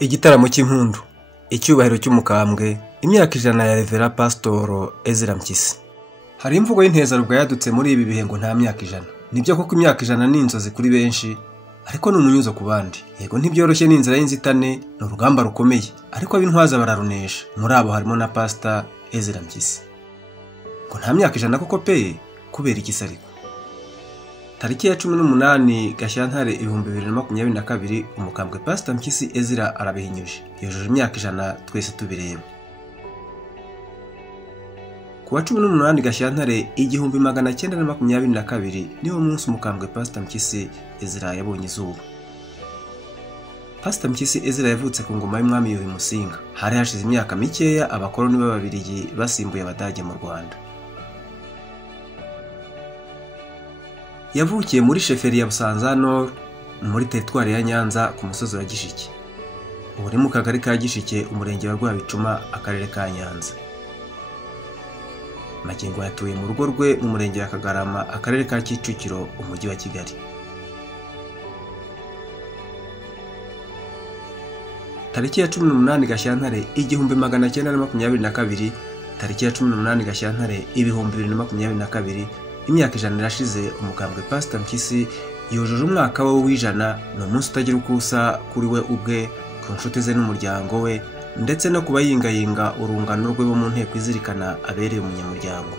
Igitaramo cy'impundu, icyubahiro cy'umukambwe, imyaka 100 ya Revera Pastor Ezra Mpyisi. Hari imvugo y'intezarubwa yadutse muri ibi bihe ngo nta myaka 100. Nibyo koko imyaka 100 ni inzozi kuri benshi, ariko ni umunyuzo ku bandi. Yego ntibyoroshye n'inzira y'inzitane, ni urugamba rukomeye, ariko ab'intwaza bararunesha. Muri abo harimo na Pastor Ezra Mpyisi. Ngo nta myaka 100 koko pe, kubera igisariko. Tariki ya 18 Gashyantare 2022 umukambwe Pastor Mpyisi Ezra arabihinyuje. Yujuje imyaka 100 twese tubireba. Kuwa 18 Gashyantare 1922 niwo munsi umukambwe Pastor Mpyisi Ezra yabonye izuba. Pastor Mpyisi Ezra yavutse ku ngoma y'umwami Yuhi Musinga. Hari hashize imyaka mikeya abakoloni b'Ababiligi basimbuye Abadage mu Rwanda. Yavukiye muri sheferi ya Busanza Nord muri teritwari ya Nyanza ku musozi wa Gishike. Uri mu kagari ka Gishike umurenge wa Rwabicuma akarere ka Nyanza. Magingo yatuye mu rugo rwe mu murenge wa Kagarama akarere ka Kicukiro umujyi wa Kigali. Tariki ya 18 Gashyantare 1922 tariki ya 18 Gashyantare 2022 imyaka 100 irashize umukambwe Pastor Mpyisi yujuje umwaka we w'ijana. No munsi utagira ukusa kuri we ubwe, ku nshuti ze n'umuryango we, ndetse no kubayingayinga urungano rwe bo mu nteko izirikana abereye umunyamuryango.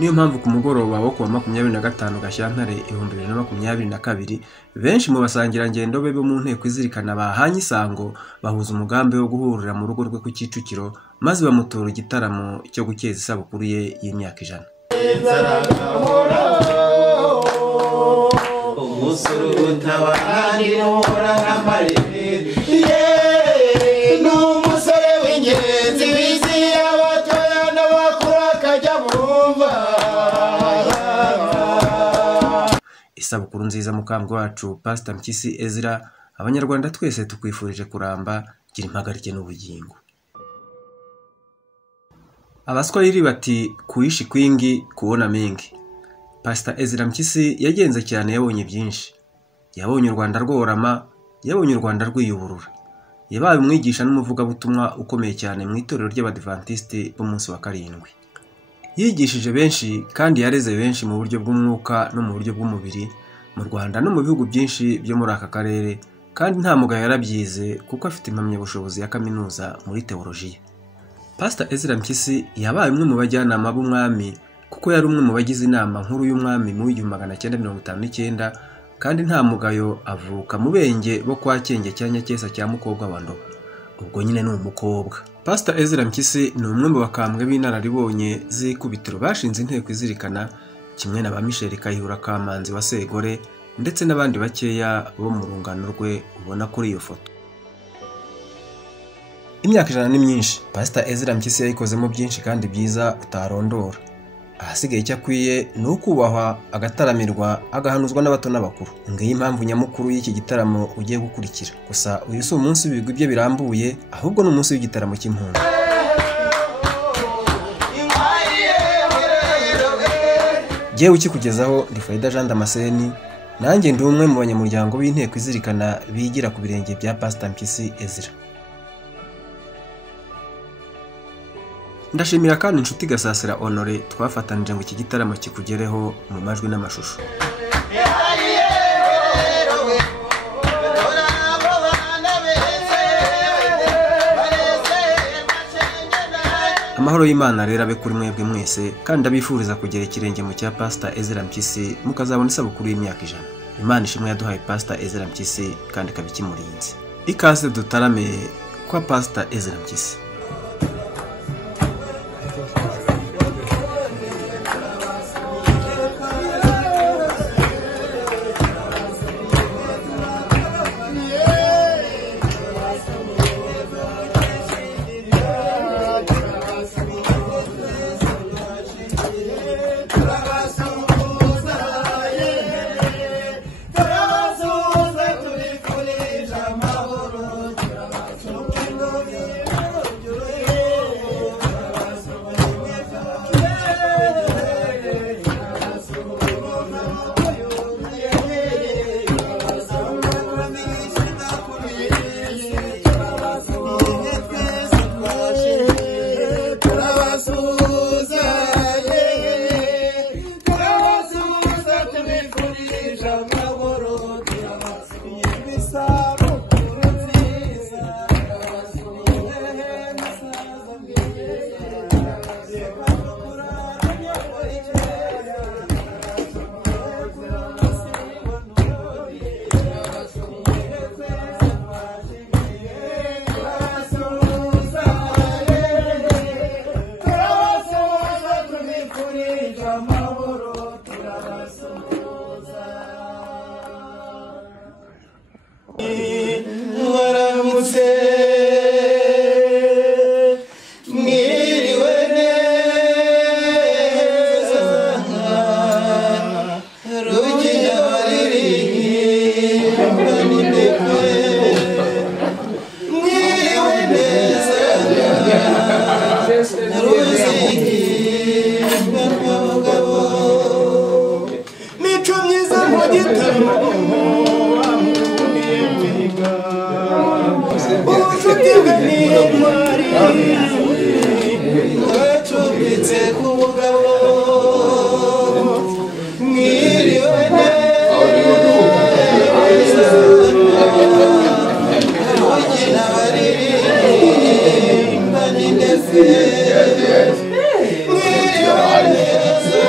Niyo mpamvu ku mugoroba wo kuwa 25 Gashyantare 2022 benshi mu basangirangendo be bo mu nteko izirikana bahanye isango bahuza umugambi wo guhurira mu rugo rwe ku Kicukiro, maze bamutura igitaramo cyo gukeza isabukuru ye y'imyaka 100. Isabukuru nziza mukambwe wacu Pastor Mpyisi Ezra, abanyarwanda twese tukwifurije kuramba, gira impagarike n'ubugingo. Abaswahili bati kuishi kwingi kuona mengi. Pastor Ezra Mpyisi yagenze cyane, yabonye byinshi. Yabonye u Rwanda rworama, yabonye u Rwanda rwiyuburura. Yabaye umwigisha n'umuvugabutumwa ukomeye cyane mu itorero ry'Abadventiste b'umunsi wa karindwi. Yigishije benshi kandi yareze benshi mu buryo bw'umwuka no mu buryo bw'umubiri, mu Rwanda no mu bihugu byinshi byo muri aka karere, kandi nta mugayo yarabyize kuko afite impamyabushobozi ya kaminuza muri teolojiya. Pastor Ezra Mpyisi yabaye umwe mu bajyanama b'umwami kuko yari umwe mu bagize inama nkuru y'umwami mu 1959, kandi nta mugayo, avuka mu benge bo kwa Cyenge cya Nyakesa cya Mukobwa wa Ndoba. Ubwo nyine ni umukobwa. Pastor Ezra Mpyisi ni umwe mu bakambwe b'inararibonye z'ikubitiro bashinze inteko izirikana, kimwe na ba Michel Kayihura Kamanzi wa Segore ndetse n'abandi bakeya bo mu rungano rwe ubona kuri iyo foto. Imyaka 100 ni myinshi. Pastor Ezra Mpyisi yayikozemo byinshi kandi byiza utarondora. Ahasigaye icyo akwiye ni ukubahwa, agataramirwa, agahanuzwa n'abato n'abakuru. Ngiyi impamvu nyamukuru y'iki gitaramo ugiye gukurikira. Gusa uyu si umunsi w'ibigwi bye birambuye, ahubwo ni umunsi w'igitaramo cy'impundu. Jewe ukikugezaho ndi Faida Jean Damascene, nanjye ndi umwe mu banyamuryango b'inteko izirikana bigira ku birenge bya Pastor Mpyisi Ezra. Ndashimira kandi inshuti Gasasira Honore twafatanije ngo iki gitaramo kikugereho mu majwi n'amashusho. Amahoro y'Imana rero abe kuri mwebwe mwese, kandi abifuriza kugera ikirenge mu cya Pastor Ezra Mpyisi mukazabona isabukuru y'imyaka 100. Imana ishimwe yaduhaye Pastor Ezra Mpyisi kandi kabikimurinze. Ikaze dutarame kwa Pastor Ezra Mpyisi. Yagitse ku mugabo mwiriwe neza Rugina baririmba n'indese mwiriwe neza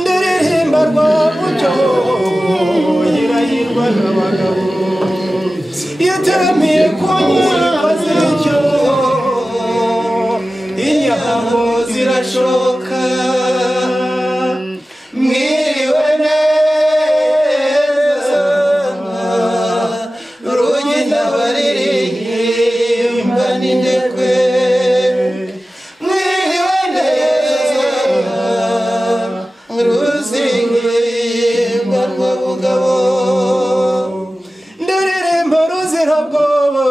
ndirimba rwa mucyo yirahirwa n'abagabo yataramiye ku nyama z'icyo inyambo zirashoka mwiriwe neza Rugina baririmba n'indekwe mwiriwe neza Ruzingimba rw'abugabo ndaririmba ruzirabwoba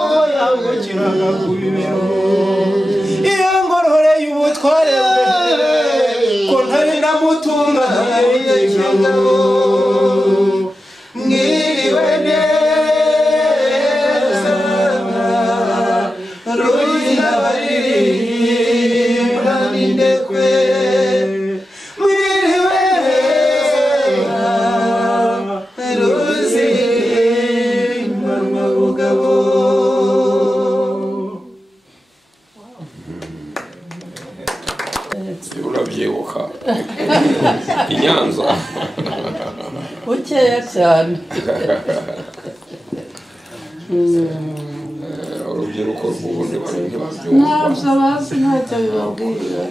ubwo yambukiraga ku bibero iyo ngororeye ubutware bwe ko ntari namutunga nk'ingabo mwiriwe neza Rugina baririmba n'indekwe mwiriwe neza Ruzingimba rw'abugabo urabyibuka i Nyanza bukeya cyane urubyiruko rw'ubundi ntabyo bazi ntacyo bibabwira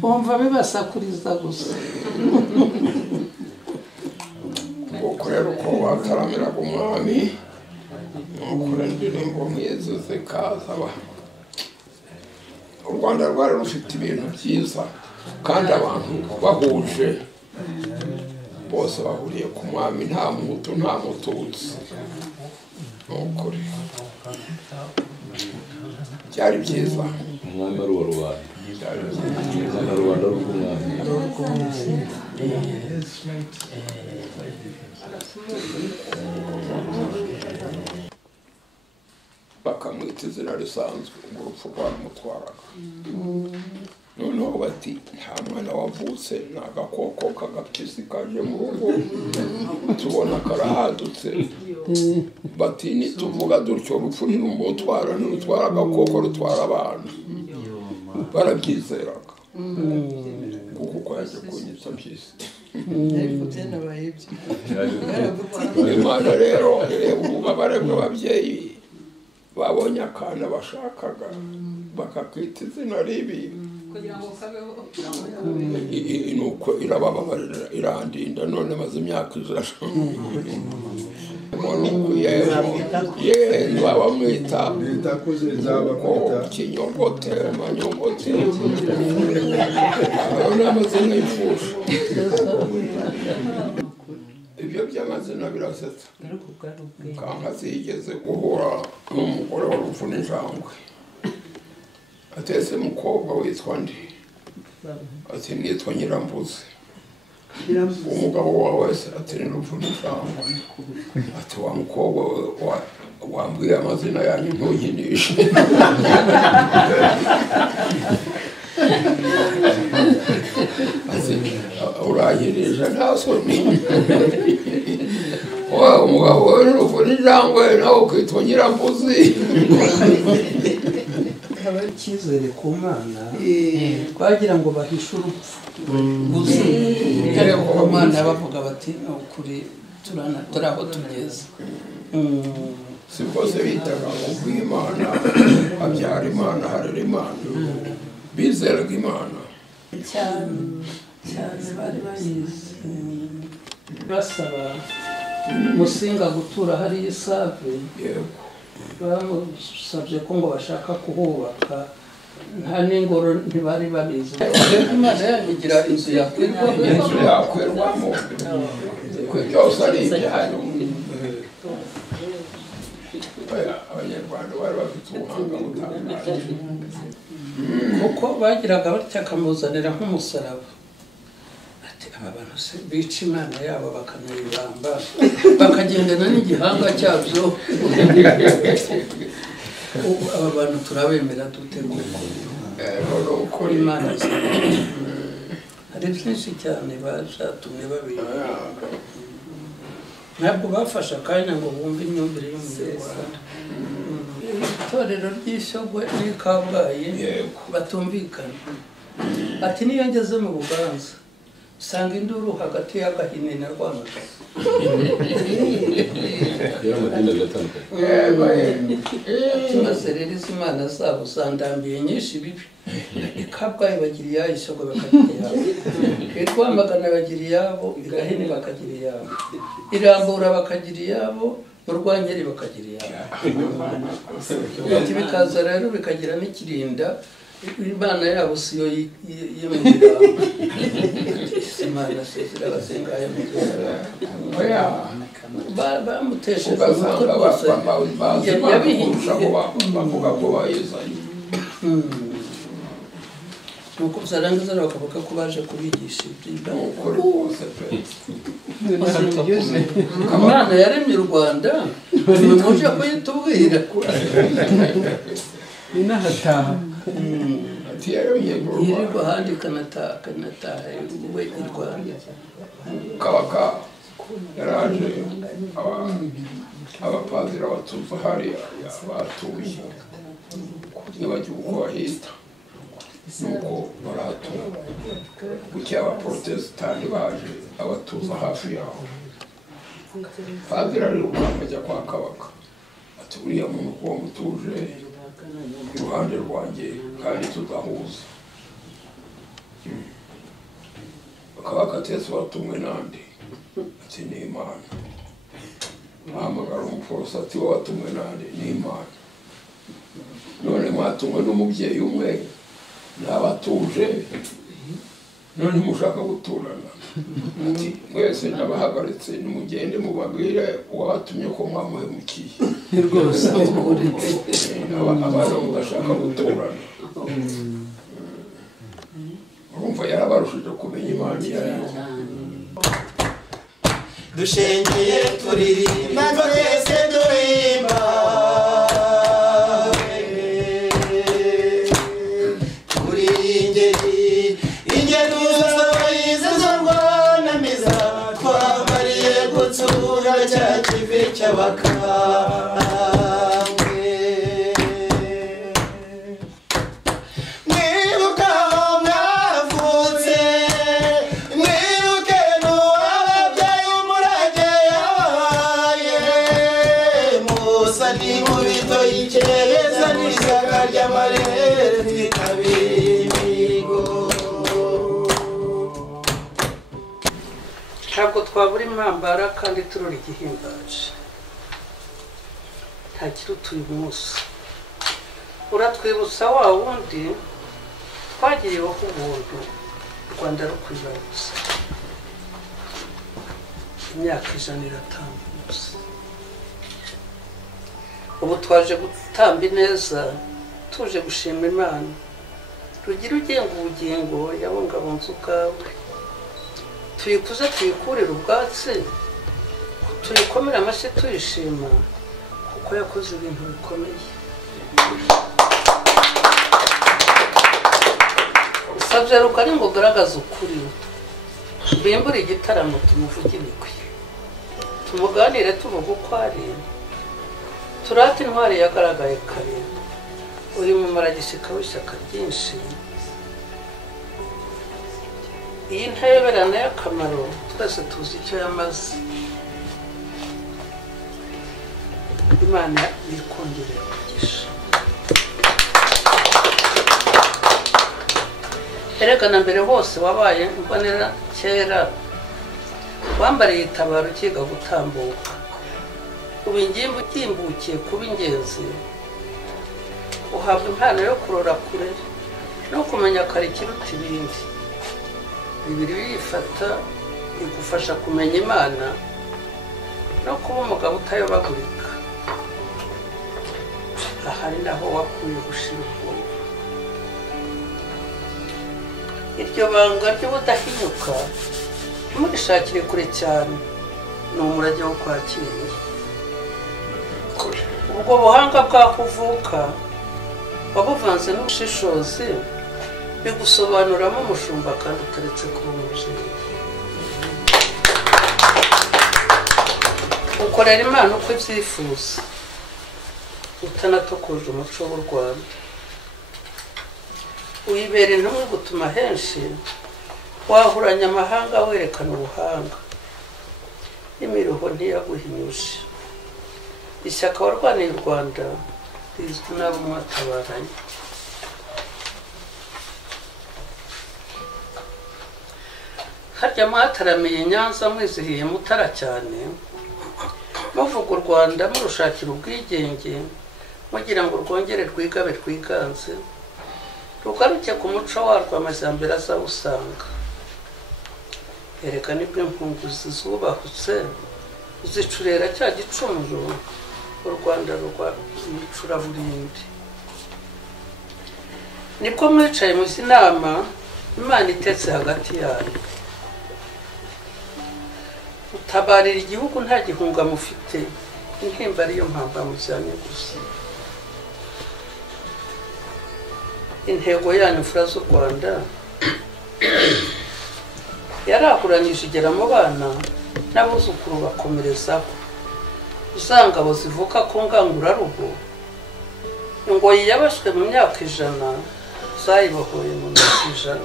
bumva bibasakuriza gusa nguko rero uko bataramiraga umwami nukora indirimbo nk'izo zikazaba u Rwanda rwari rufite ibintu byiza kandi abantu bahuje bose bahuriye ku mwami nta muhutu nta mututsi nukuri byari byiza umwami ari uwa rubanda byari byiza na rubanda rw'umwami bakamwita izina risanzwe ngo urupfu rwaramutwaraga noneho bati nta mwana wavutse ni agakoko k'agapyisi kaje mu rugo tubona karahadutse bati nituvuga dutyo urupfu ntirumutwara ntirutwara agakoko rutwara abana barabyizeraga kuko kwaje kunyitsa mpyisi Imana rero ireba ububabare bw'ababyeyi babonye akana bashakaga bakakita izina ribi nuko irabababarira irandinda none maze imyaka ijana bamwita kinyogote manyogote ayo ni amazina y'imfusha ibyo by'amazina birasetsa Kankasi yigeze guhura n'umugore wari uvuna injangwe atese mukobwa witwa ndi ati nitwa Nyirambuzi umugabo wawe wese ati n'uruvuna injangwe ati wa mukobwa wambwiye amazina yanyu ntunyinishe uranyirije nta soni umugabo wawe n'uruvuna injangwe nawe ukitwa Nyirambuzi icyizere ku Mana twagira ngo bahishe urupfu gusa ku Mana bavuga bati ni ukuri turi aho tugeze si bwose bitaga kubw'Imana habyara Imana harera Imana bizeraga Imana cyane cyane bari bayizi basaba Musinga gutura hariya Isave bamusabye ko ngo bashaka kuhubaka nta n'ingoro ntibari babizi Imana yagira inzu yakwirwamo byose ari ibyayo abanyarwanda bari bafite ubuhanga butangaje kuko bagiraga batya akamuzanira nk'umusaraba ati aba bantu se bica imana yabo bakanayibamba bakagendana n'igihanga cyabyo aba bantu turabemera dute kuko imana hari byinshi cyane bazatumye babiri ntabwo bafashe akanya ngo bumve imyumvire y'umunyarwanda itorero ry'Ishyogwe n'i Kabgayi batumvikana ati niyo ngeze mu Buganza usanga induru hagati y'Agahini na Rwamagana maze rero izi mana zabo zandambiye nyinshi bibi i Kabgayi bagira iyabo Ishyogwe bakagira iyabo i Rwamagana bagira iyabo i Gahini bakagira iyabo i Rambura bakagira iyabo mu Rwangeri bakagira iyabo ati bikaza rero bikagira n'ikirinda imana yabo siyo y'imirambo imana sezira basengaye mu bamutesheje umutwe rwose yabihingiye bavuga ko bayizanye nuko byarangiza bakavuga ko baje kubigisha imana yaremye u Rwanda nimuje kuyitubwira inahataha yirirwa ahandi kanataha we i Rwanda kabaka yaraje abapadiri abatuza hariya batuye nibagiwe uko bahita nuko baratura buke abaprotesitanti baje abatuza hafi yaho padiri ariruka ajya kwa kabaka ati uriya muntu kuba mutuje iruhande rwanjye kandi tudahuza kabaka atetse batumwe nande ati ni Imana ahamagara umupolisi ati wowe watumwe nande ni Imana none mwatumwe n'umubyeyi umwe n'abatuje none mushaka guturana ati mwese nabahagaritse nimugende mubabwire uwabatumye ko mwamuhemukiye rwose abantu bashaka guturana urumva yarabarushije kumenya Imana iyo ari yo dushengeye turirimba twese duhimba kuri ingeri z'abayizi zo rwanamiza twambariye gutsura cya kivi cy'abakambwe mwibuka aho mwavutse mwibuke n'uwababyaye umurage yabahaye musa ni mu bito y'ikereza n'ishyaka ry'amarere twitabira imihigo ntabwo twabura impambara kandi turora igihimbaje nta kiruta uyu munsi uratwibutsa wa wundi twagiriweho ubuntu u Rwanda rukwibarutse imyaka 100 iratambutse ubu twaje gutamba ineza tuje gushima Imana rugira ugenga ubugingo yabungabunze ubwawe tuyikuze tuyikurira ubwatsi tuyikomera amashyi tuyishima kuko yakoze ibintu bikomeye usabye rukari ngo ugaragaze ukuri bimbura igitaramo tumuvuge ibigwi tumuganire tuvuga uko ari turate intwari yagaragaye kare uri mu maragishika w'ishyaka ryinshi iyi ntayoberana y'akamaro twese tuzi icyo yamaze Imana yikongerera umugisha erekana mbere hose wabaye mbonera kera wambariye itabaro ukiga gutambuka ubu ingimbi utimbukiye kuba ingenzi uhabwa impano yo kurora kure no kumenya kare ikiruta ibindi bibiri bifata igufasha kumenya Imana no kuba umugabo utayobagurika ahari naho wakuye gushira ubwoba iryo banga ry'ubudahinyuka murishakire kure cyane ni umurage wo kwakira ubwo buhanga bwakuvuka wabuvanze n'ubushishozi bigusobanuramo umushumba kandi utaretse kuba umubyeyi ukorera Imana uko ibyifuza utanatokuje umuco w'u Rwanda uyibera intumwa gutuma henshi wahuranya amahanga werekana ubuhanga imiruho ntiyaguhinyuje ishyaka warwaniye u Rwanda rizwi n'abo mwatabaranye harya mwataramiye Nyanza mwizihiye Mutara cyane muvuga u Rwanda murushakira ubwigenge mugira ngo rwongere rwigabe rwiganze rugaruke ku muco warwo amajyambere azawusanga erekana ibyo impunguzi zubahutse zicurera cya gicumuro u Rwanda rwicura burindi nibwo mwicaye mu inama Imana itetse hagati yayo utabarira igihugu nta gihunga mufite intimba ariyo mpamvu mujyanye gusa intego yanyu mfura z'u Rwanda yarakuranyije igera mu bana n'abuzukuru bakomerezaho uzangabo zivuka ku ngangurarugo ingoyi yabashwe mu myaka 100 zayibohoye mu myaka 100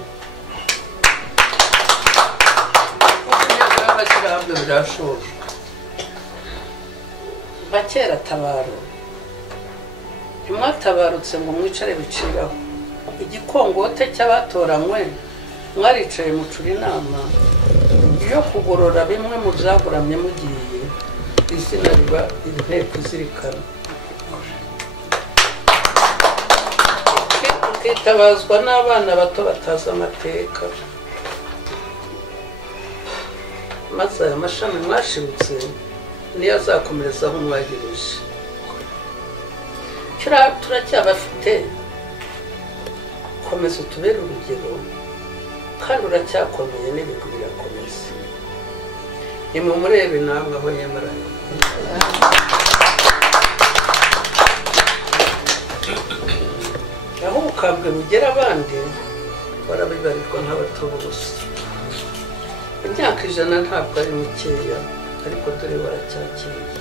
abakirahabwe birashoboka bakera tabaro ntimwatabarutse ngo mwicare biciraho igikongote cy'abatoranywe mwaricaye mucura inama yo kugorora bimwe mu byaguramye mugiye izina riba inteko izirikana kitabazwa n'abana bato batazi amateka maze aya mashami mwashibutse niyo azakomereza aho mwagereje turacyabafite komeza utubere urugero kandi uracyakomeye n'ibigwi birakomeza nimumurebe namwe aho yemeranye aho ubukambwe bugera abandi barabibarirwa nk'abatobuzi imyaka 100 ntabwo ari mikeya ariko dore baracyakiriye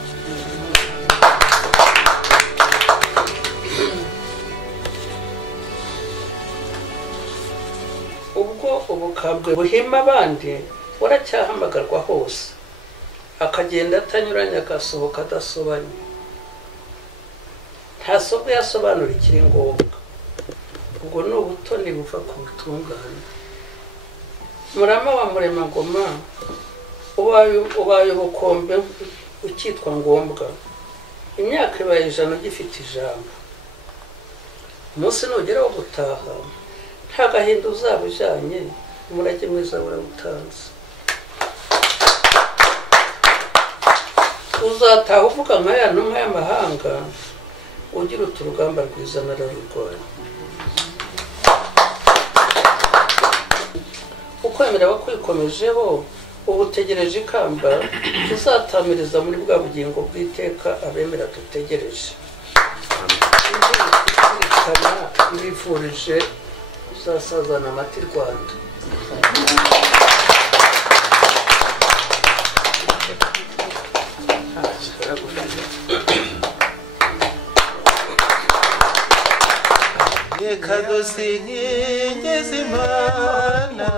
ubwo ubukambwe buhima abandi buracyahamagarwa hose akagenda atanyuranya agasohoka adasobanye nta soko yasobanura ikiri ngombwa ubwo ni ubutoni buva ku butungane murama wa Muremangoma ubaye ubukombe ukitwa ngombwa imyaka ibaye 100 ugifite ijambo umunsi nugera wo gutaha nta gahinda uzaba ujyanye umurage mwiza burawutanze uzataha uvuga nka ya ntumwa y'amahanga ugira uturugamba rwiza nararurwanya ukwemera bakwikomejeho ubutegereje ikamba tuzatamiriza muri bwa bugingo bw'iteka abemera dutegereje mbifurije uzasazana amata i Rwanda reka dusingize Imana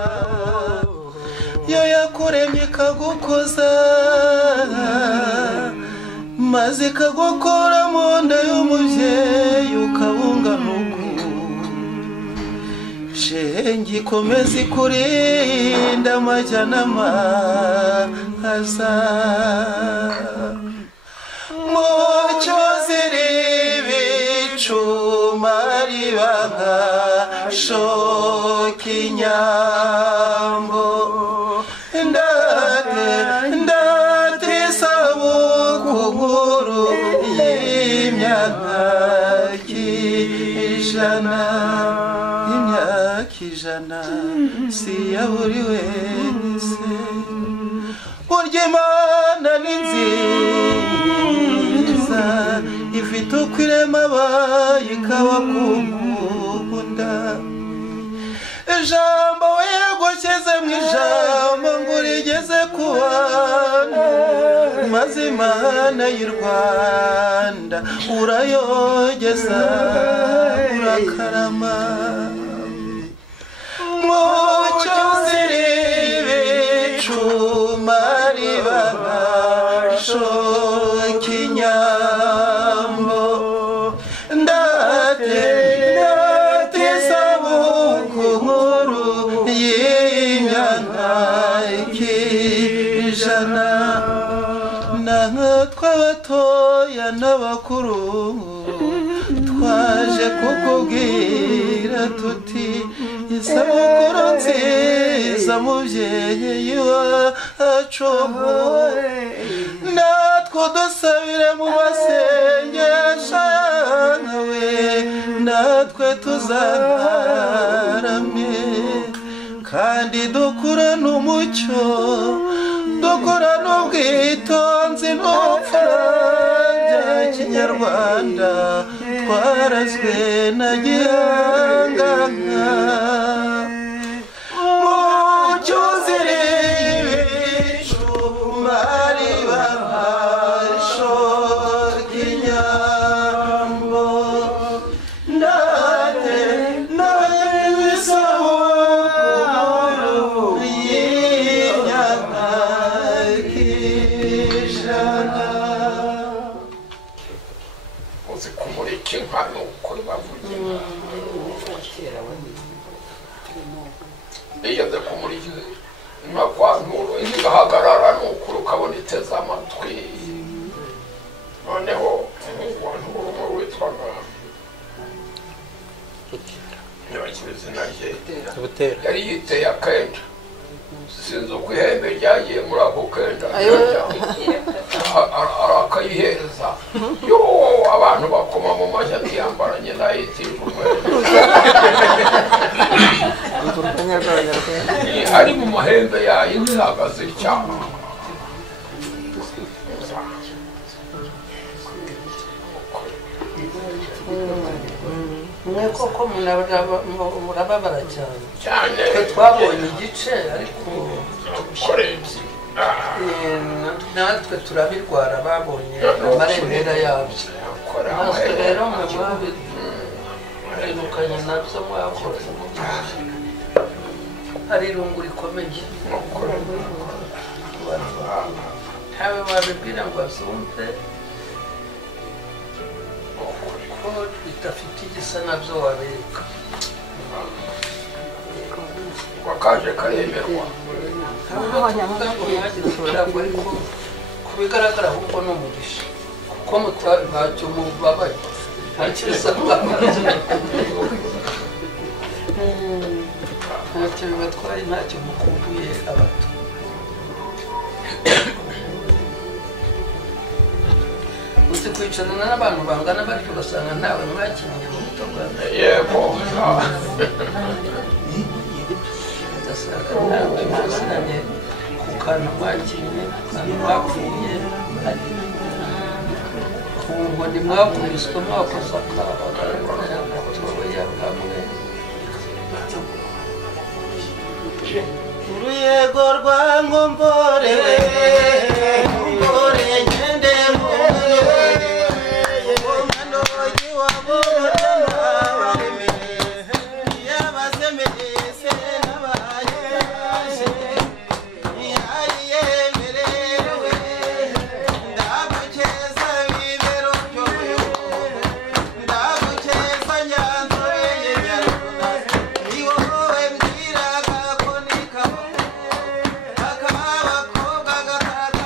yo yakuremye ikagukoza maze ikagukura mu nda y'umubyeyi ukabungana shenge ikomeze ikurinda amajya n'amaza mucyo ziri bicuma ribanga shoka inyambo ndate isabukuru y'imyaka 100 si ya buri wese burya Imana ni nziza ifite uko irema bayikabakunda ijambo wegukeze mu ijambo ngo urigeze ku bantu maze Imana y'u Rwanda urayogeza urakarama mucyo ziri ibicuma ribabasho kinyambo isabukuru y'imyaka ijana tw'abatoya n'abakuru twaje kukubwira tuti isabukuru nziza mubyeyi wacu natwe dusabire mu masengesho yawe natwe tuzaramye kandi dukurane umucyo dukurane ubwitonzi n'ubupfura bya kinyarwanda twarazwe na gihanga mucyo ziri ibicuma ribabasho kinyambo ndate n'isabukuru y'imyaka ijana uzi kumurika inka nuko bavuga iyo nze kumurika inka kwa nturo igahagarara nuko ukabona iteze amatwi noneho wa nturo umwe witwaga ntibakiwe izina rye yari yiteye akenda sinzi uko ihembe ryagiye muri ako kenda arakayihereza yo abantu bakoma mu mashyi atiyambaranye nayitije umwenda ari mu mahembe yayo ihagaze cyane mwe koko murababara cyane twe twabonye igice ariko natwe turabirwara babonye amarembera yabyo natwe rero mwe mwabirukanye nabyo mwakoze hari irungu rikomeye ntawe wabibwira ngo azumve ko bidafite igisa nabyo wabereka wakaje karemerwa ntabwo ngo mwagira ibyago ariko ku bigaragara ahubwo ni umugisha kuko ntacyo mubabaye ntacyo bisa ntacyo bibatwaye ntacyo mukumbuye abato uzi kwicarana n'abantu bangana batyo ugasanga ntawe mwakinnye mu buto bwawe yego ugasanga ntawe mwakinanye ku kantu mwakinnye ku kantu mwapfuye ku nkoni mwakubiswe mwakoze akabagatoya kamwe uruyego rwa nkomborewe nkombore ngende mworewe umwanogi wabona nabareme yabasemese n'abayaje yayiyemerewe ndagukeza bibero byoyo ndagukeza nyanzobe yenyaruna ni wowe mbwiraga ko nikabo akabakobwa gatatu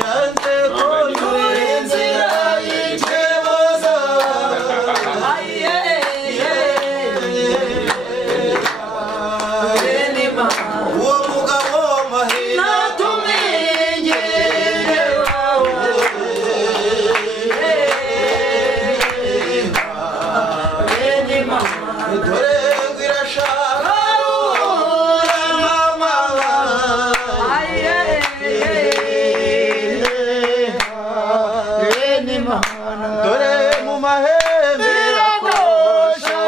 yanze kunyura inzira y'icyeremoza uwo mugabo w'amahina dore ngo irashaka dore mu mahembe irakosha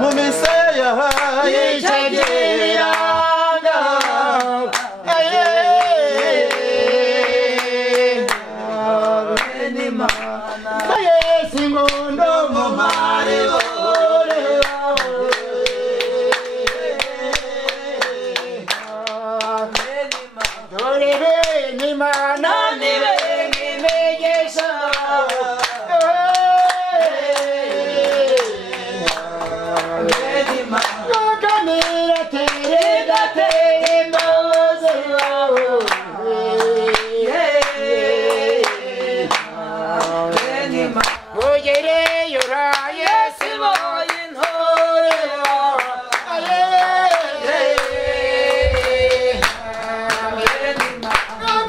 mu misaya y'icagiranga singondo mu maribore dore bene imana ni bene imigisha Kamira tere gatere mbaze Ogere yoraye siboye ntore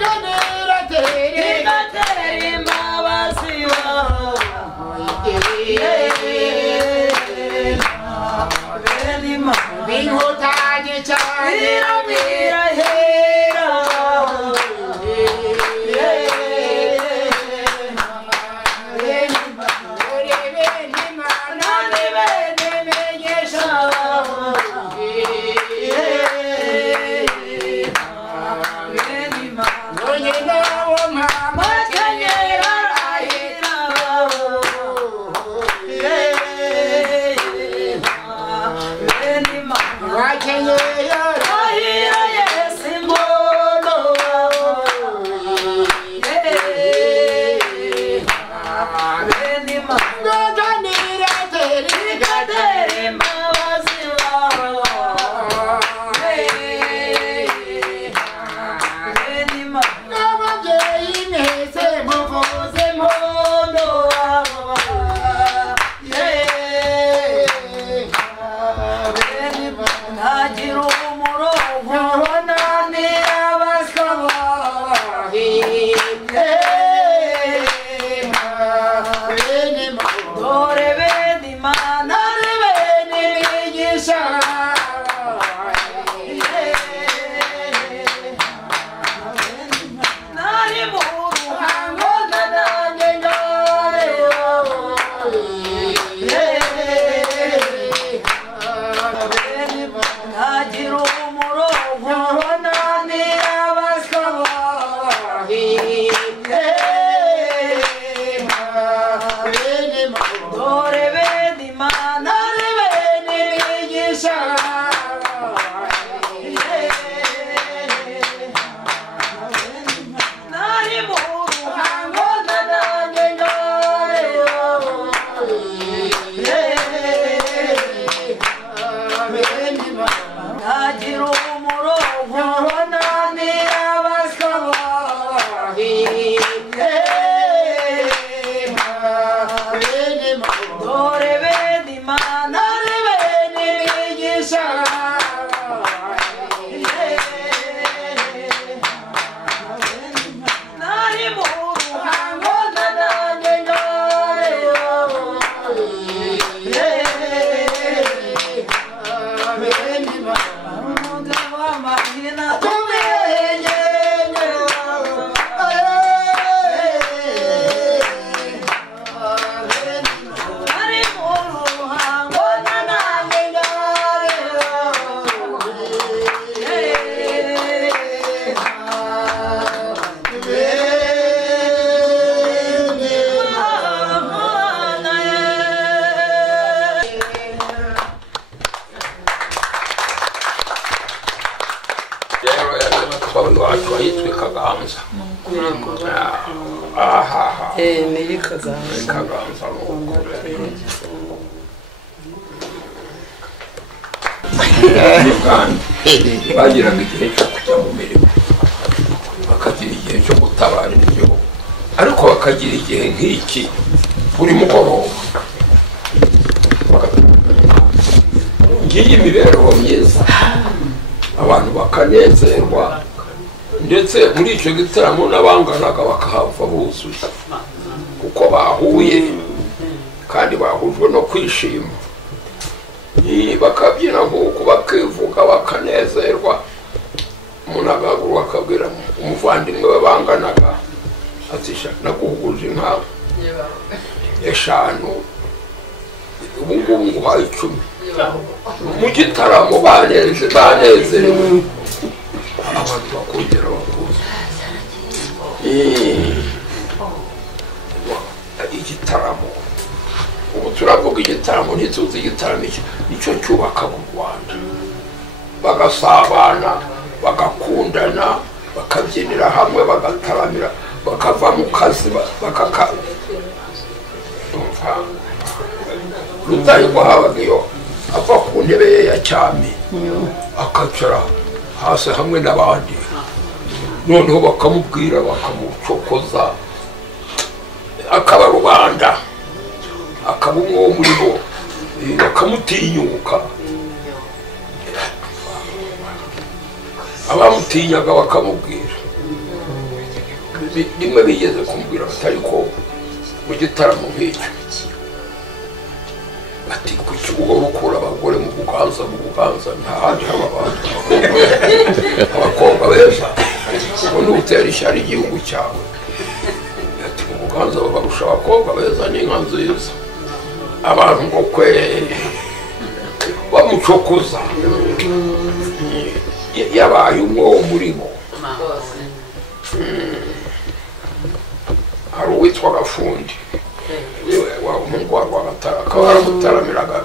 Kamira tere gatere mbaze Binhutaje cyane mira hera yitwa Kaganza. Miri Kaganza. Kaganza. n'ibwami bagiraga igihe cyo kujya mu mirimo bakagira igihe cyo gutabara igihugu ariko bakagira igihe nk'iki buri mugoroba ngiyi imibereho myiza abantu bakanezerwa ndetse muri icyo gitaramo n'abanganaga bakahava buzuye kuko bahuye kandi bahujwe no kwishima bakabyina nk'uko bakivuga bakanezerwa umuntu agahaguruka akabwira umuvandimwe we banganaga ati naguhuguje inka 5 ubu ngubu nguhaye 10 mu gitaramo banezerewe abantu bakongera bakuza igitaramo ubu turavuga igitaramo ntituzi igitaramo nicyo cyubaka mu Rwanda bagasabana bagakundana bakabyinira hamwe bagataramira bakava mu kazi Rudahigwa habaga iyo ava ku ntebe ye ya cyami akacara hasi hamwe n'abandi noneho bakamubwira bakamucokoza akaba rubanda akaba umwe wo muri bo bakamutinyuka abamutinyaga bakamubwira rimwe bigeze kumubwira batari ko mu gitaramo nk'icyo ati kuki uhora ukura abagore mu buganza nta handi haba abakobwa beza ngo n'utera ishyari igihugu cyawe ati mu buganza babarusha abakobwa beza n'inka nziza abantu ngo kwe bamucokoza yabaye umwe wo muri bo hari uwitwa Gafundi umuhungu wa Rwagatara akaba yaramutaramiraga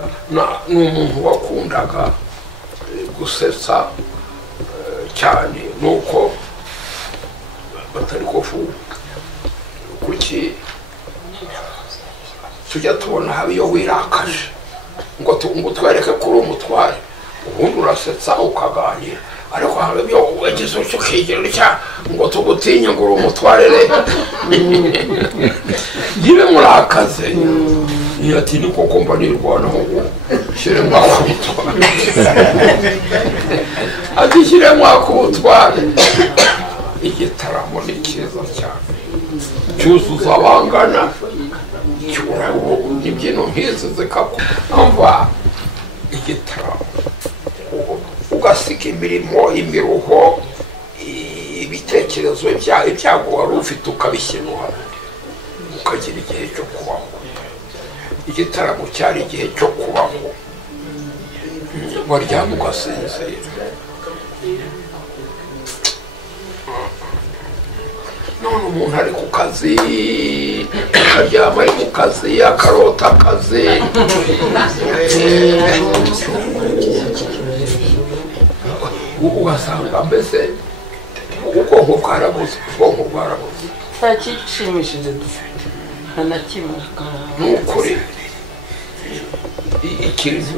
n'umuntu wakundaga gusetsa cyane nuko batari kofu kuki tujya tubona haba iyo wirakaje ngo twereke kuri umutware ubundi urasetsa ukaganira ariko haba iyo wagize icyo kigero cya ngo tugutinye ngo uri umutware ngibe murakaze ati ni koko mba nirwanaho ngo shyiremo akubutware ati shyiremo akubutware igitaramo ni cyiza cyane cyuzuza abangana imbyino nk'izi zikakumva igitaramo ugasiga imirimo imiruho ibitekerezo ibyago wari ufite ukabishyira uruhande ukagira igihe cyo kubaho igitaramo cyari igihe cyo kubaho waryama ugasinzira none umuntu ari ku kazi akaryama ari ku kazi akarota akazi ugasanga mbese ubwonko bwarabuze nta kishimishije dufite nta na kimwe ni ukuri ikintu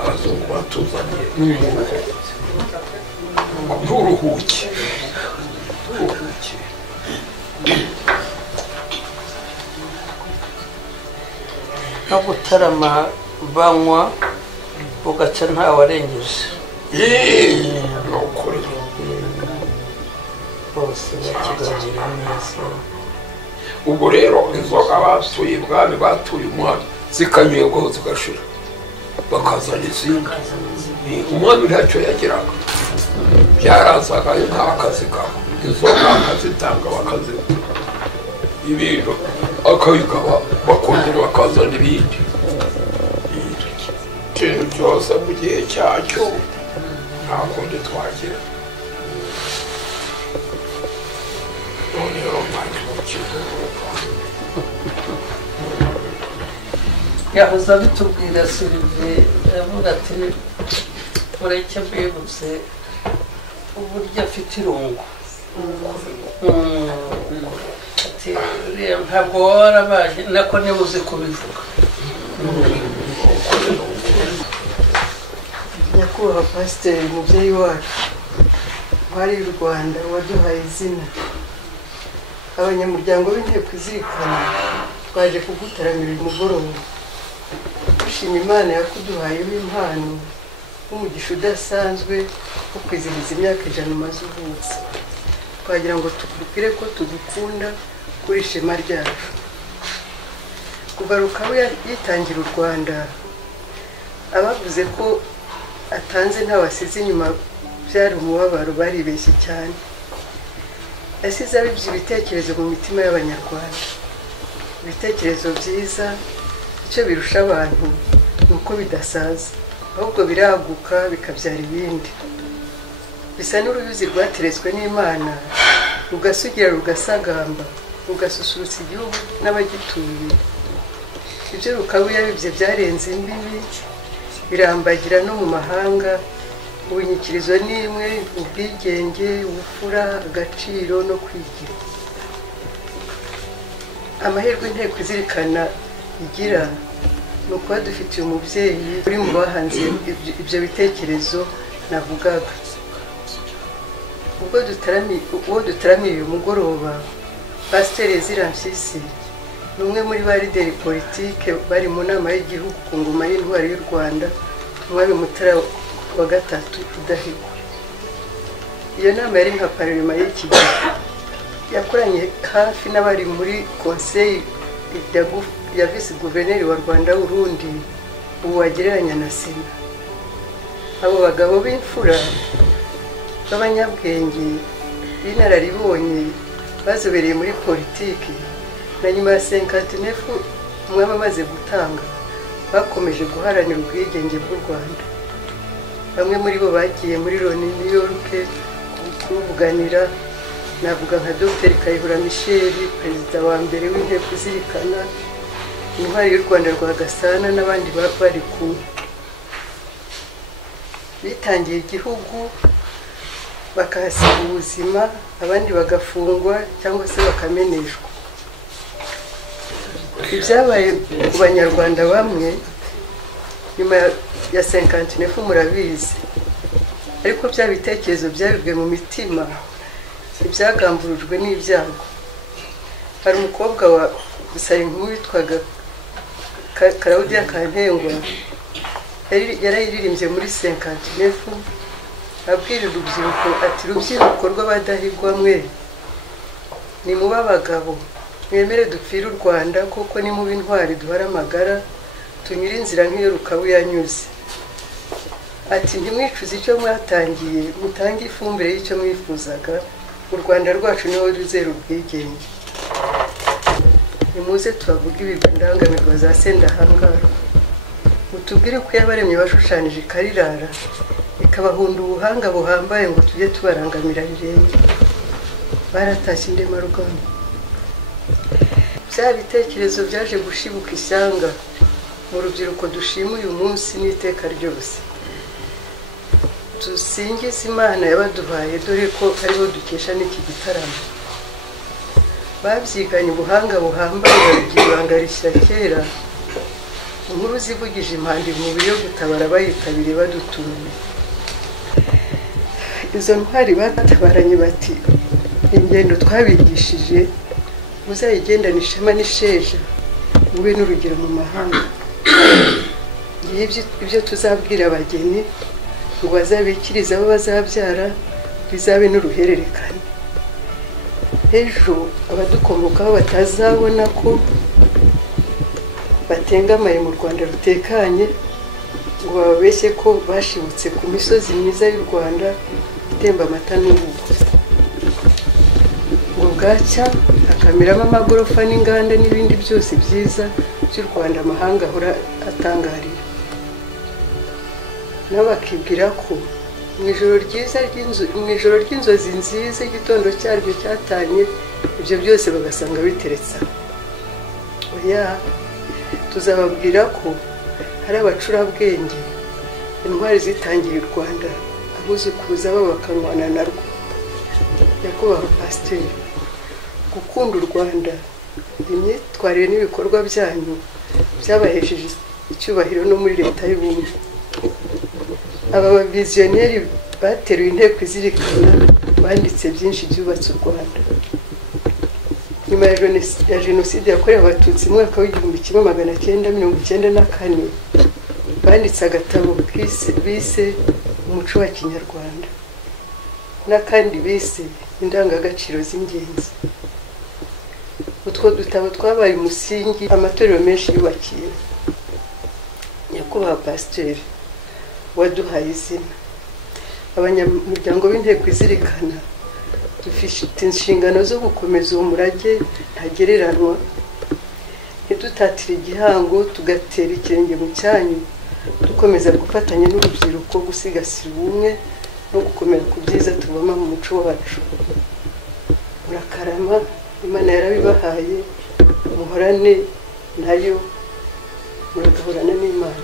abazungu batuzaniye n'uruhuke no gutarama banywa ugaca ntawarengeje ni ukuri bose bakiganira neza ubwo rero inzoga batuye ibwami batuye umwami zikanywerwaho zigashira bakazana izindi umwami ntacyo yagiraga byarazaga nta kazi kabo inzoga akazitanga bakazigura ibintu akabigaba bakongera bakazana ibindi ikintu cyose mu gihe cyacyo nta kundi twagira none rero mpande mu kigo yahoze abitubwira Sylvie avuga ati mureke mbibutse uburyo afite irungu ati ntabwo waba warabaye nako niba uzi kubivuga nyakubahwa pasiteri mubyeyi wacu ntwari y'u Rwanda waduhaye izina, abanyamuryango b'inteko izirikana twaje kugutaramira uyu mugoroba dushima Imana yakuduhayeho impano nk'umugisha udasanzwe wo kwizihiza imyaka 100 umaze uvutse. Twagira ngo tukubwire ko tugukunda kuri ishema ryacu. Kugaruka we yitangira u Rwanda, abavuze ko atanze ntawasize inyuma byari umubabaro, baribeshye cyane. Yasize abibye ibitekerezo mu mitima y'abanyarwanda, ibitekerezo byiza. Icyo birusha abantu nuko bidasaza, ahubwo biraguka bikabyara ibindi. Bisa n'uruyuzi rwateretswe n'Imana, rugasugira rugasagamba, rugasusurutsa igihugu n'abagituye. Ibyo Rukabu yabibye byarenze imbibi, birambagira no mu mahanga. Ubunyikirizo n'imwe, ubwigenge, ubupfura, agaciro no kwigira. Amahirwe inteko izirikana igira ni ukuba dufitiye umubyeyi uri mu bahanze ibyo bitekerezo navugaga. Ubwo dutaramiye uyu mugoroba, Pasiteri Ezra Mpyisi ni umwe muri ba lideri politike bari mu nama y'igihugu ku ngoma y'intwari y'u Rwanda, Umwami Mutara wa gatatu Rudahigwa. Iyo nama yari nka parlement y'iki gihe, yakoranye hafi n'abari muri conseil ya visi guverineri wa Rwanda Burundi, ubu wagereranya na Sena. Abo bagabo b'imfura b'abanyabwenge b'inararibonye bazobereye muri politiki, na nyuma ya 59 umwami amaze gutanga, bakomeje guharanira ubwigenge bw'u Rwanda. Bamwe muri bo bagiye muri Loni New York kuvuganira, navuga nka Dr. Kayihura Michel, perezida wa mbere w'inteko izirikana, intwari y'u Rwanda rwa Gasana n'abandi bari kumwe. Bitangiye igihugu bakahasiga ubuzima, abandi bagafungwa cyangwa se bakameneshwa. Ibyabaye ku banyarwanda bamwe nyuma ya 59 murabizi, ariko bya bitekerezo byabibwe mu mitima, ibyagamburujwe n'ibyago. Hari umukobwa wa Gusayinkuru witwaga Claudia Kantengwa, yarayiririmbye muri 59 abwira urubyiruko ati: rubyiruko rw'abadahigwa mwe, ni muba abagabo, mwemere dupfira u Rwanda, kuko ni muba intwari duhara amagara, tunyura inzira nk'iyo Rukabu yanyuze. Ati: ntimwicuze icyo mwatangiye, mutange ifumbire y'icyo mwifuzaga, u Rwanda rwacu niho ruzera ubwigenge. Nimuze tubavuga ibigwi ndangamirwa za Sendahangara, mutubwire ko yabaremye bashushanyije ikarirara, ikabahunda ubuhanga buhambaye ngo tujye tubarangamira rirenge. Baratashye indemarugamba. Bya bitekerezo byaje gushibuka ishyanga mu rubyiruko dushima uyu munsi n'iteka ryose. Dusingize Imana yabaduhaye, dore ko ariho dukesha n'iki gitaramo. Babyiganye ubuhanga buhambaye, babigira ibanga rishya kera. Inkuru zivugije impanda imubiri yo gutabara bayitabiriye badutuye. Izo ntwari batabaranye bati: ingendo twabigishije muzayigendana ishema n'isheja, mube n'urugero mu mahanga. Ibyo tuzabwira abageni ngo bazabikirize abo bazabyara, bizabe n'uruhererekane. Ejo abadukomokaho batazabona ko batengamaye mu Rwanda rutekanye, ngo bababeshye ko bashibutse ku misozi myiza y'u Rwanda itemba amata n'ubuki. Ngo bwacya hakamiramo amagorofa n'inganda n'ibindi byose byiza by'u Rwanda amahanga ahora atangarira. Nabo bakibwira ko mu ijoro ry'inzozi nziza igitondo cyaryo cyatanye, ibyo byose bagasanga biteretse. Oya, tuzababwira ko hari abacurabwenge, intwari zitangiye u Rwanda, abuzukuruza babo bakanywana narwo. Nyakubahwa Pasiteri, gukunda u Rwanda, imyitwarire n'ibikorwa byanyu byabahesheje icyubahiro no muri leta y'ubumwe. aba baviziyoneri bateruye inteko izirikana banditse byinshi byubatse u Rwanda. Nyuma ya jenoside yakorewe abatutsi mu mwaka w'1994 banditse agatabo bise umuco wa kinyarwanda n'akandi bise indangagaciro z'ingenzi. Utwo dutabo twabaye umusingi amatorero menshi yubakiye. Nyakubahwa Pasiteri waduhaye izina. Abanyamuryango b'inteko izirikana dufite inshingano zo gukomeza uwo murage ntagereranwa, ntidutatire igihango, tugatera ikirenge mu cyanyu, dukomeza gufatanya n'urubyiruko gusigasira ubumwe no gukomera ku byiza tuvoma mu muco wacu. Murakarama, Imana yarabibahaye, muhorane nayo, muragahorana n'Imana.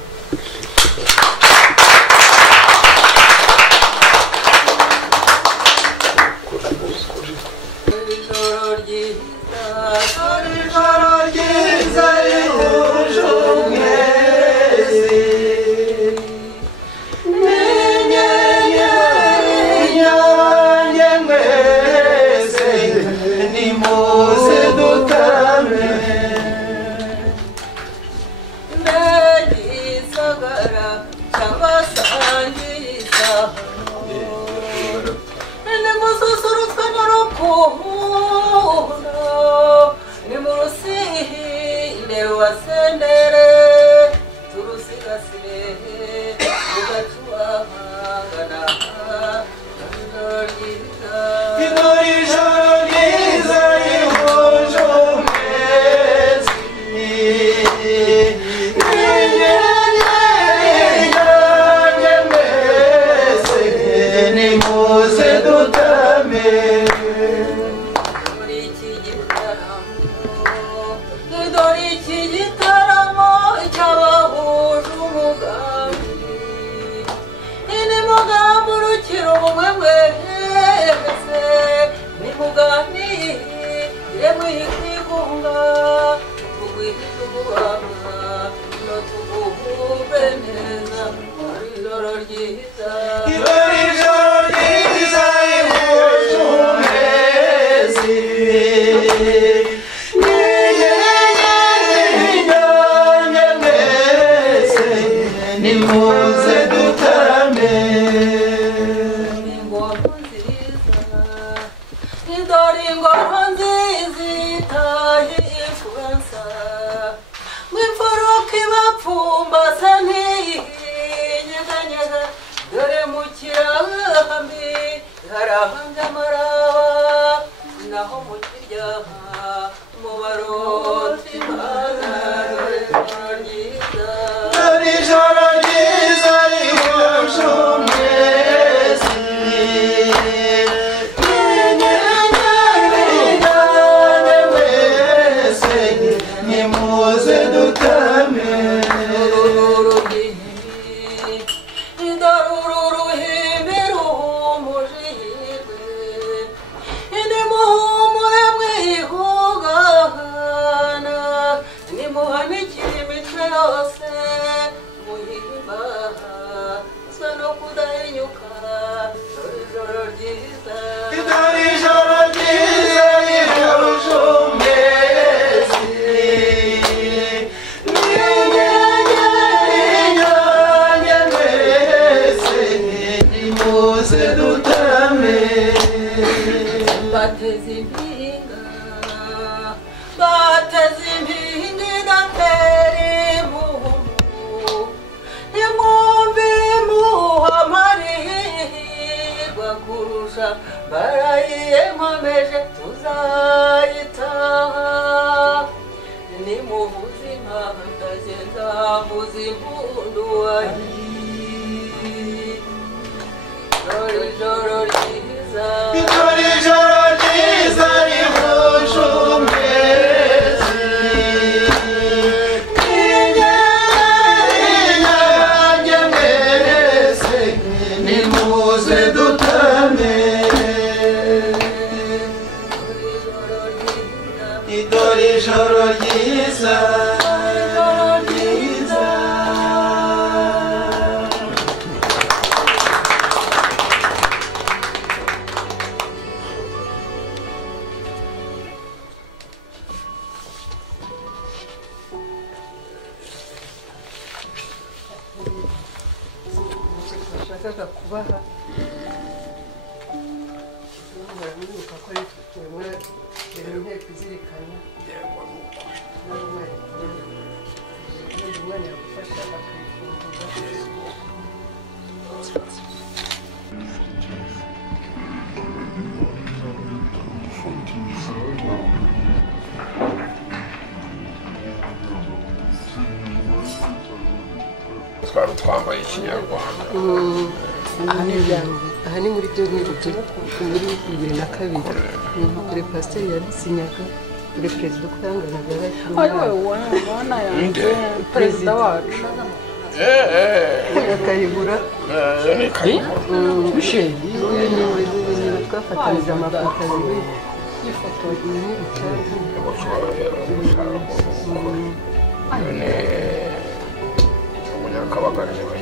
kubaha mwibuka ko ari twe mbere inteko izirikana nawe mwari kumwe umwana yagufasha akayifunguza twari twambaye ikinyarwanda aha ni muri 2002 muri 2002 dore pasiteri yabisinyaga dore perezida uko yanganaga perezida wacu akayigura twafatanyije amafoto abiri ifoto iyi ni icyatsi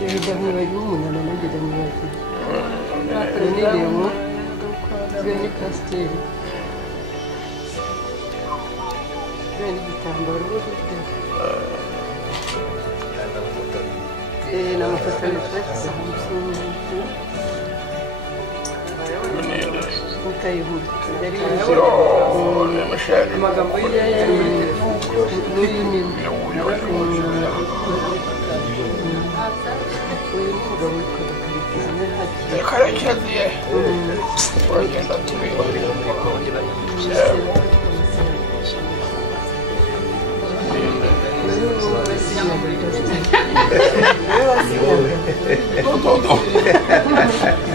perezida ntibagiwe umunana nagera ntibagiwe ni remo twe ni pasiteri twe n'igitambaro ni amafoto abiri twashyize mukayihura yari amagambo ye n'uyu ni uyu mugabo witwa karekezi uragenda tubibona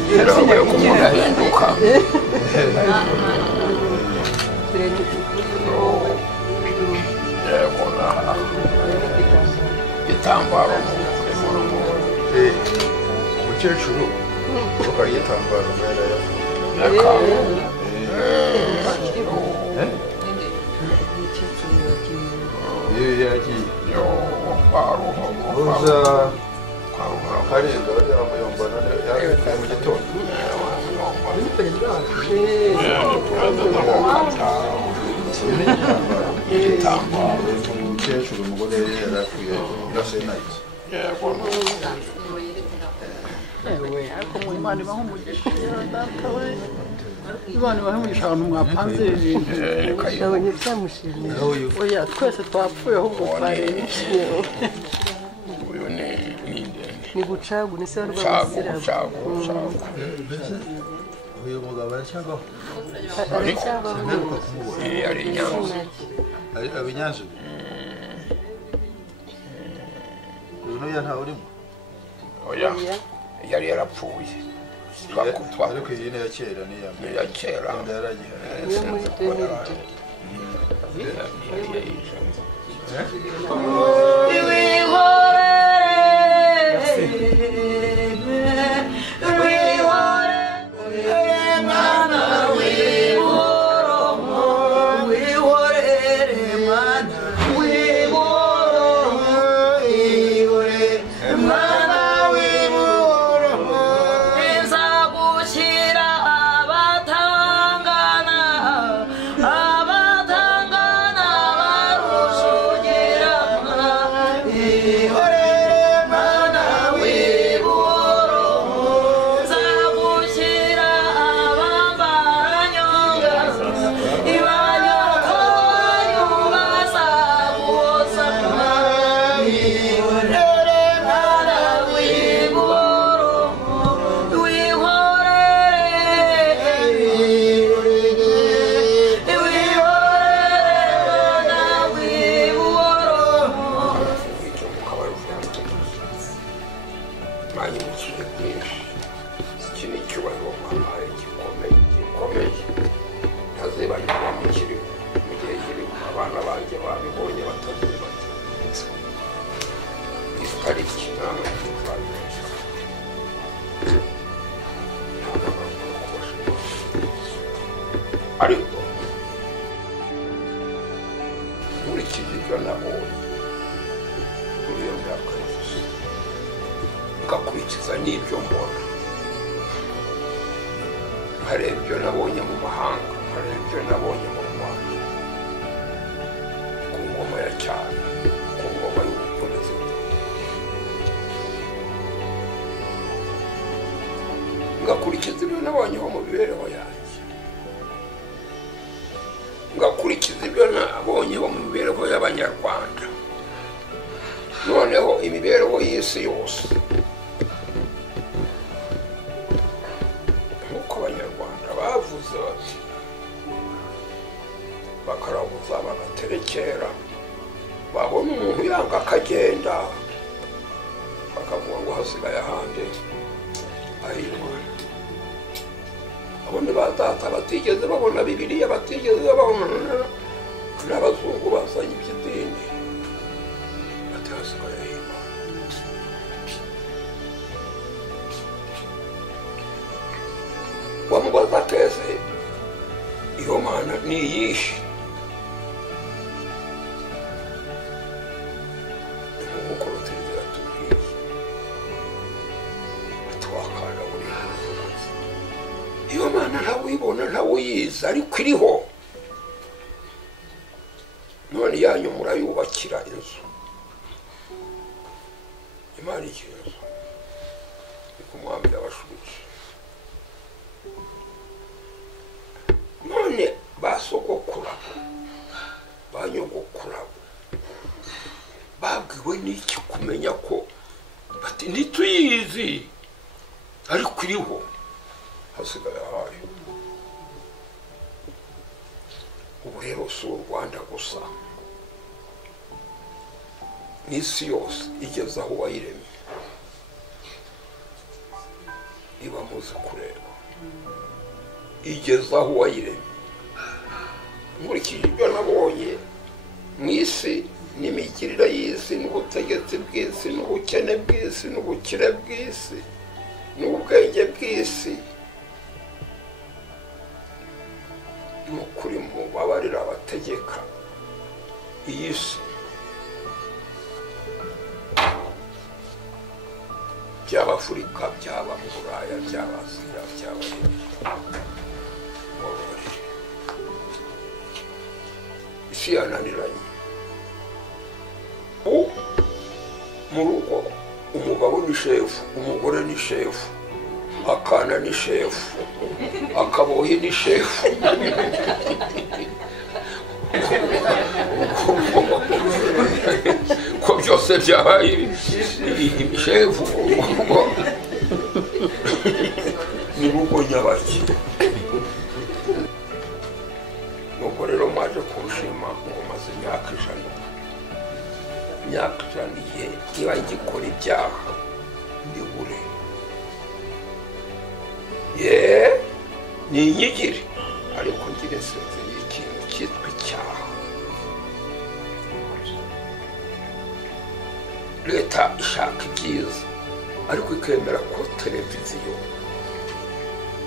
biragoye ko umuntu ahinduka yego igitambaro umukecuru kuko ari igitambaro mbere yagiye uza karinda yamuyombana yagiye mu gitondo umukecuru umugore yari apfuye yose nayiki ariko mu Imana ibaho umugisha Imana ibaho umugisha abantu mwapanze ibintu nabonye byamushimiye oya twese twapfuye ahubwo twarembye uyu ni ni gucagu ni se rw'abasiramu uyu mugabo aracyabaho aracyabaho ari inyanza abinyanza uyu n'uya ntawe urimo oya yari yarapfuye ariko iyi ni iya kera ni iya kera niyo muri 2002 ngakurikiza ibyo nabonyeho mu mibereho yanjye, ngakurikiza ibyo nabonyeho mu mibereho y'abanyarwanda, noneho imibereho y'isi yose. Nk'uko abanyarwanda bavuze bati bakarabuza bagaterekera, babona umuntu yanga akagenda bakavuga ngo hasigaye ahandi ahirwa. Abo ni ba data batigeze babona Bibiliya, batigeze babona n'abazungu bazanye iby'idini, bati hasigaye ahirwa. Wamubaza tese iyo mana ni iyihe? Iyo mana ntawuyibona ntawuyizi, ariko iriho. None yanyu murayubakira inzu, Imana igira inzu ni ku mwami yabashubije. None basogokura banyogokura babwiwe n'iki kumenya ko bati ntituyizi, ariko iriho hasigaye ahayo? Ubu rero si u Rwanda gusa, n'isi yose igeze aho wayiremye iba muzi kureba, igeze aho wayiremye. Nkurikije ibyo nabonye mu isi n'imigirire y'isi n'ubutegetsi bw'isi n'ubukene bw'isi n'ubukire bw'isi n'ubwenge bw'isi, ni ukuri mubabarira abategeka iyi si, byaba Afurika, byaba mu Buraya, byaba Aziya, byaba mubabarire. Isi yananiranye. Mu rugo umugabo ni shefu, umugore ni shefu, akana ni shefu, akabohi ni shefu. Ko byose byabaye shefu ni rugo nyabaki. Nuko rero mwaje kunshima ngo maze imyaka ijana igihe niba ngikora ibyaha mbibure. Ni inyigire, ariko ngire senze y'ikintu cyitwa icyaha. Leta ishaka ibyiza, ariko ikemera ko televiziyo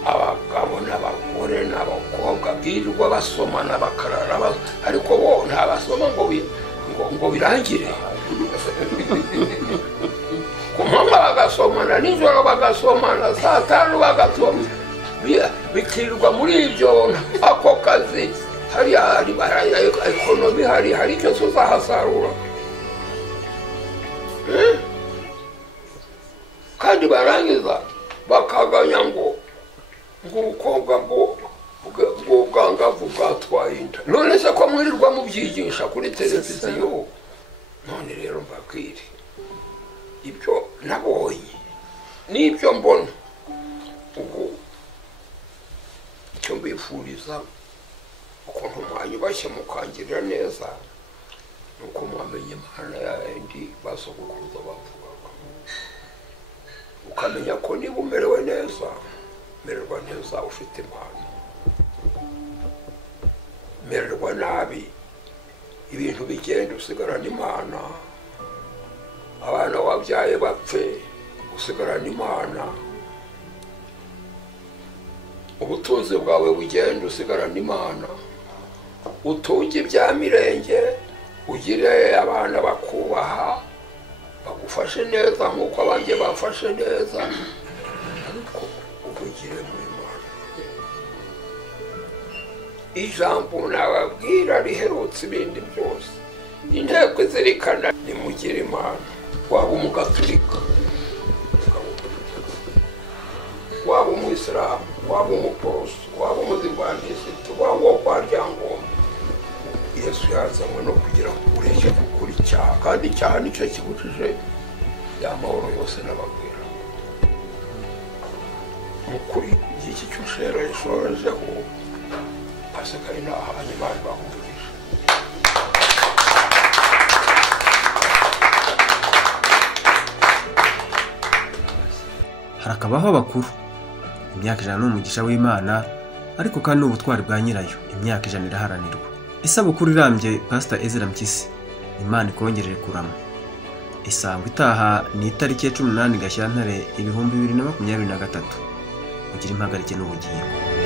abagabo n'abagore n'abakobwa birirwa basomana bakarara, ariko bo ntabasoma ngo birangire. Ku manywa bagasomana, nijoro bagasomana, saa tanu bagasoma, bikirirwa muri ibyo. Ako kazi hariya ekonomi hari icyo tuzahasarura, kandi barangiza bakaganya ngo ubukobwa bw'ubwangavu bwatwaye inda. None se ko mwirirwa mubyigisha kuri televiziyo? None rero mbabwire ibyo nabonye n'ibyo mbona. Ubu icyo mbifuriza, ukuntu mwanyubashye mukangirira neza, nuko mwamenye Imana yandi basogokuruza bavugaga, ukamenya ko niba umerewe neza, mererwa neza ufite impano, mererwa nabi ibintu bigenda usigarana Imana, abana wabyaye bapfe usigarana Imana, ubutunzi bwawe bugenda usigarana Imana, utunge ibya mirenge, ugire abana bakubaha, bagufashe neza nk'uko abanjye bafashe neza, ariko ubugire mu Imana. Ijambo nababwira riherutse ibindi byose, inteko izirikana nimugire Imana. Waba umugatulika, waba umuyisilamu waba umuporoso waba umudivantiste waba uwo kwa ryangombe yesu yazanywe no kugira ngo ureke gukora icyaha kandi icyaha nicyo kibujije ya mahoro yose n'ababwira mukuri iki cyushero yashojeho pasika inaha Imana bahumurije harakabaho abakuru imyaka 100 n'umugisha w'Imana ariko kandi n'ubutwari bwa nyirayo imyaka 100 iraharanirwa isabukuru irambye Pastor Ezra Mpyisi Imana ikongerere kurama isango itaha ni itariki ya 18 Gashyantare 2023 kugira impagarike n'ubugingo.